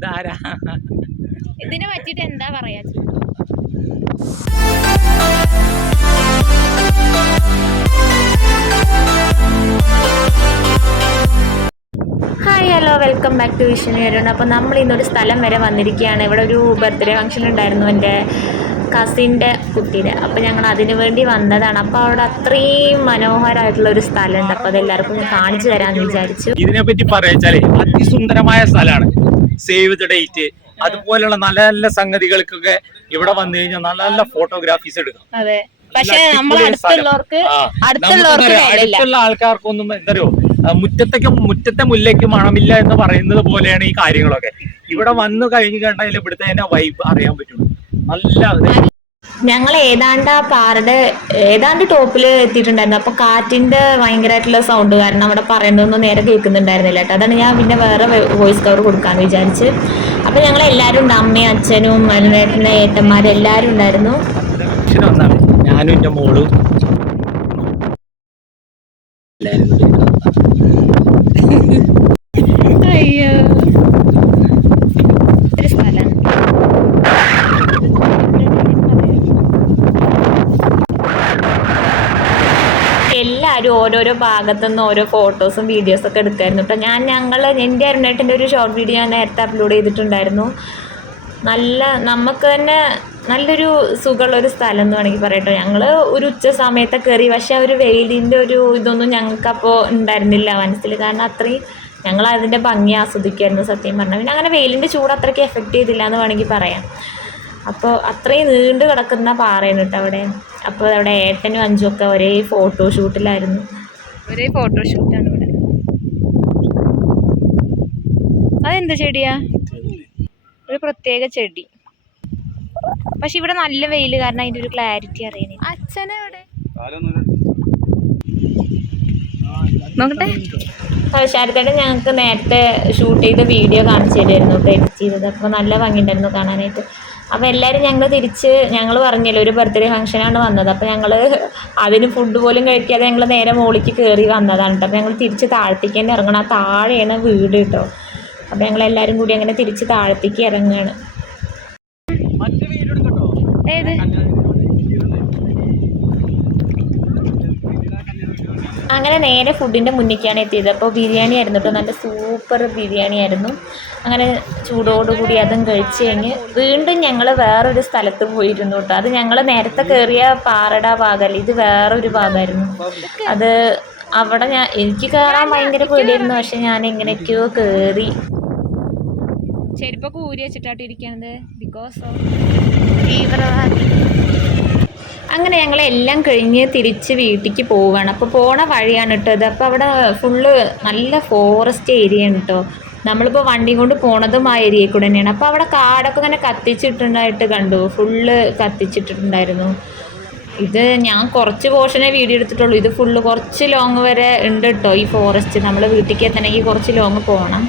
ഇതാരാ? ഇതിനെ പറ്റിട്ട് എന്താ പറയാ? Hi hello welcome back to വിഷനുകാരുണ്ട്. അപ്പോൾ നമ്മൾ ഇന്നൊരു സ്ഥലം വരെ വന്നിരിക്കുകയാണ്. ഇവിടെ ഒരു ബർത്ത്ഡേ ഫംഗ്ഷൻ ഉണ്ടായിരുന്നു എൻ്റെ കസിൻ്റെ കുട്ടീൻ്റെ. അപ്പോൾ ഞങ്ങൾ അതിനു വേണ്ടി വന്നതാണ്. അപ്പോൾ അവിടെ അത്രയും മനോഹരമായിട്ടുള്ള ഒരു സ്ഥലമുണ്ട്. അപ്പോൾ അതെല്ലാവർക്കും ഞാൻ കാണിച്ചു തരാമെന്ന് വിചാരിച്ചു. ഇതിനെപ്പറ്റി പറയാച്ചാലേ അതിസുന്ദരമായ സ്ഥലമാണ്. സേവ് ദ ഡേറ്റ് അതുപോലുള്ള നല്ല നല്ല സംഗതികൾക്കൊക്കെ ഇവിടെ വന്നു കഴിഞ്ഞാൽ നല്ല നല്ല ഫോട്ടോഗ്രാഫീസ് എടുക്കാം. അതെ, പക്ഷെ നമ്മൾ അടുത്തുള്ള ആൾക്കാർക്കൊന്നും എന്താ പറയുക, മുറ്റത്തെ മുല്ലയ്ക്ക് മണമില്ല എന്ന് പറയുന്നത് പോലെയാണ് ഈ കാര്യങ്ങളൊക്കെ. ഇവിടെ വന്നു കഴിഞ്ഞു കഴിഞ്ഞാൽ ഇവിടുത്തെ തന്നെ വൈബ് അറിയാൻ പറ്റും. നല്ല ഞങ്ങൾ ഏതാണ്ട് ടോപ്പിൽ എത്തിയിട്ടുണ്ടായിരുന്നു. അപ്പൊ കാറ്റിന്റെ ഭയങ്കരമായിട്ടുള്ള സൗണ്ട് കാരണം അവിടെ പറയുന്നതൊന്നും നേരെ കേൾക്കുന്നുണ്ടായിരുന്നില്ല കേട്ടോ. അതാണ് ഞാൻ പിന്നെ വേറെ വോയിസ് കവർ കൊടുക്കാന്ന് വിചാരിച്ച്. അപ്പൊ ഞങ്ങൾ എല്ലാവരും ഉണ്ട്, അമ്മയും അച്ഛനും മനുവേട്ടൻ്റെ ഏട്ടന്മാരും എല്ലാവരും ഉണ്ടായിരുന്നു. ഞാനും എൻ്റെ മോളും അയ്യോ ഒരു സ്ഥലം. എല്ലാവരും ഓരോരോ ഭാഗത്തുനിന്ന് ഓരോ ഫോട്ടോസും വീഡിയോസൊക്കെ എടുക്കായിരുന്നു കേട്ടോ. എൻ്റെ അരുണേട്ടൻ്റെ ഒരു ഷോർട്ട് വീഡിയോ ഞാൻ നേരത്തെ അപ്ലോഡ് ചെയ്തിട്ടുണ്ടായിരുന്നു. നമുക്ക് തന്നെ നല്ലൊരു സുഖമുള്ളൊരു സ്ഥലം എന്ന് വേണമെങ്കിൽ പറയട്ടോ. ഞങ്ങൾ ഒരു ഉച്ച സമയത്ത് കയറി, പക്ഷെ ഒരു വെയിലിൻ്റെ ഒരു ഇതൊന്നും ഞങ്ങൾക്കപ്പോൾ ഉണ്ടായിരുന്നില്ല മനസ്സിൽ. കാരണം അത്രയും ഞങ്ങൾ അതിൻ്റെ ഭംഗി ആസ്വദിക്കുമായിരുന്നു സത്യം പറഞ്ഞാൽ. പിന്നെ അങ്ങനെ വെയിലിൻ്റെ ചൂട് അത്രയ്ക്ക് എഫക്റ്റ് ചെയ്തില്ല എന്ന് വേണമെങ്കിൽ പറയാം. അപ്പോൾ അത്രയും നീണ്ടു കിടക്കുന്ന പാറയാണ് കേട്ടോ അവിടെ. അപ്പോൾ അവിടെ ഏട്ടനും അഞ്ചുമൊക്കെ ഒരേ ഫോട്ടോഷൂട്ടിലായിരുന്നു. ഒരേ ഫോട്ടോഷൂട്ടാണ് ഇവിടെ. അതെന്താ ചെടിയാ? ഒരു പ്രത്യേക ചെടി. പക്ഷെ ഇവിടെ നല്ല വെയിൽ കാരണം അതിൻ്റെ ഒരു ക്ലാരിറ്റി അറിയുന്നില്ല. അച്ഛനെവിടെ നോക്കട്ടെ. ശരത്തേട്ടൻ ഞങ്ങൾക്ക് നേരത്തെ ഷൂട്ട് ചെയ്ത വീഡിയോ കാണിച്ചു തരുമായിരുന്നു ഇപ്പോൾ എഡിറ്റ് ചെയ്തത്. അപ്പോൾ നല്ല ഭംഗിയുണ്ടായിരുന്നു കാണാനായിട്ട്. അപ്പോൾ എല്ലാവരും ഞങ്ങൾ പറഞ്ഞല്ലോ ഒരു ബർത്ത്ഡേ ഫംഗ്ഷനാണ് വന്നത്. അപ്പോൾ ഞങ്ങൾ അതിന് ഫുഡ് പോലും കഴിക്കാതെ ഞങ്ങൾ നേരെ മുകളിലേക്ക് കയറി വന്നതാണ് കേട്ടോ. അപ്പോൾ ഞങ്ങൾ തിരിച്ച് താഴത്തേക്ക് തന്നെ ഇറങ്ങണം. ആ താഴെയാണ് വീട് കേട്ടോ. അപ്പോൾ ഞങ്ങളെല്ലാവരും കൂടി അങ്ങനെ തിരിച്ച് താഴത്തേക്ക് ഇറങ്ങുകയാണ്. ഏത് അങ്ങനെ നേരെ ഫുഡിൻ്റെ മുന്നിലേക്കാണ് എത്തിയത്. അപ്പോൾ ബിരിയാണി ആയിരുന്നു കേട്ടോ, നല്ല സൂപ്പർ ബിരിയാണി ആയിരുന്നു. അങ്ങനെ ചൂടോടുകൂടി അതും കഴിച്ച് കഴിഞ്ഞ് വീണ്ടും ഞങ്ങൾ വേറൊരു സ്ഥലത്ത് പോയിരുന്നു കേട്ടോ. അത് ഞങ്ങൾ നേരത്തെ കയറിയ പാറയുടെ ഭാഗമല്ല, ഇത് വേറൊരു ഭാഗമായിരുന്നു. അത് അവിടെ എനിക്ക് കയറാൻ ഭയങ്കര പേടിയായിരുന്നു. പക്ഷെ ഞാൻ എങ്ങനെയൊക്കെയോ കയറി. ചെരുപ്പൊക്കെ ഊരി വെച്ചിട്ടാണ് ഇരിക്കുന്നത് ബിക്കോസ് ഓഫ് തീവ്രവാദി. അങ്ങനെ ഞങ്ങളെല്ലാം കഴിഞ്ഞ് തിരിച്ച് വീട്ടിലേക്ക് പോവുകയാണ്. അപ്പോൾ പോണ വഴിയാണ് കേട്ടോ. അപ്പോൾ അവിടെ ഫുള്ള് നല്ല ഫോറസ്റ്റ് ഏരിയയാണ് കേട്ടോ. നമ്മളിപ്പോൾ വണ്ടി കൊണ്ട് പോണതും ആ ഏരിയയിൽ കൂടെ തന്നെയാണ്. അപ്പോൾ അവിടെ കാടൊക്കെ ഇങ്ങനെ കത്തിച്ചിട്ടുണ്ടായിട്ട് കണ്ടു, ഫുള്ള് കത്തിച്ചിട്ടുണ്ടായിരുന്നു. ഇത് ഞാൻ കുറച്ച് പോർഷനെ വീഡിയോ എടുത്തിട്ടുള്ളൂ. ഇത് ഫുള്ള് കുറച്ച് ലോങ് വരെ ഉണ്ട് കേട്ടോ ഈ ഫോറസ്റ്റ്. നമ്മൾ വീട്ടിലേക്ക് എത്തണമെങ്കിൽ കുറച്ച് ലോങ് പോകണം.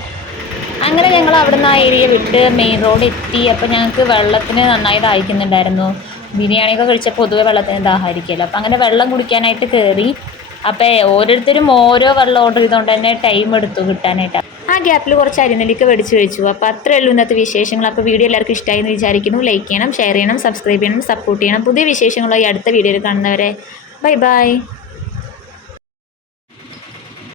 അങ്ങനെ ഞങ്ങൾ അവിടെ നിന്ന് ആ ഏരിയ വിട്ട് മെയിൻ റോഡ് എത്തി. അപ്പോൾ ഞങ്ങൾക്ക് വെള്ളത്തിന് നന്നായി ദാഹിക്കുന്നുണ്ടായിരുന്നു. ബിരിയാണിയൊക്കെ കഴിച്ചാൽ പൊതുവെ വെള്ളത്തിന് ദാഹമായിരിക്കുമല്ലോ. അപ്പോൾ അങ്ങനെ വെള്ളം കുടിക്കാനായിട്ട് കയറി. അപ്പോൾ ഓരോരുത്തരും ഓരോ വെള്ളം ഓർഡർ ചെയ്തുകൊണ്ട് തന്നെ ടൈം എടുത്തു കിട്ടാനായിട്ട്. ആ ഗ്യാപ്പിൽ കുറച്ച് അരിനെല്ലിക്ക മേടിച്ച് കഴിച്ചു. അപ്പോൾ അത്രയേ ഉള്ളൂ ഇന്നത്തെ വിശേഷങ്ങൾ. അപ്പോൾ വീഡിയോ എല്ലാവർക്കും ഇഷ്ടമായി എന്ന് വിചാരിക്കുന്നു. ലൈക്ക് ചെയ്യണം, ഷെയർ ചെയ്യണം, സബ്സ്ക്രൈബ് ചെയ്യണം, സപ്പോർട്ട് ചെയ്യണം. പുതിയ വിശേഷങ്ങളുമായി അടുത്ത വീഡിയോയിൽ കാണുന്നവരെ ബൈ ബൈ.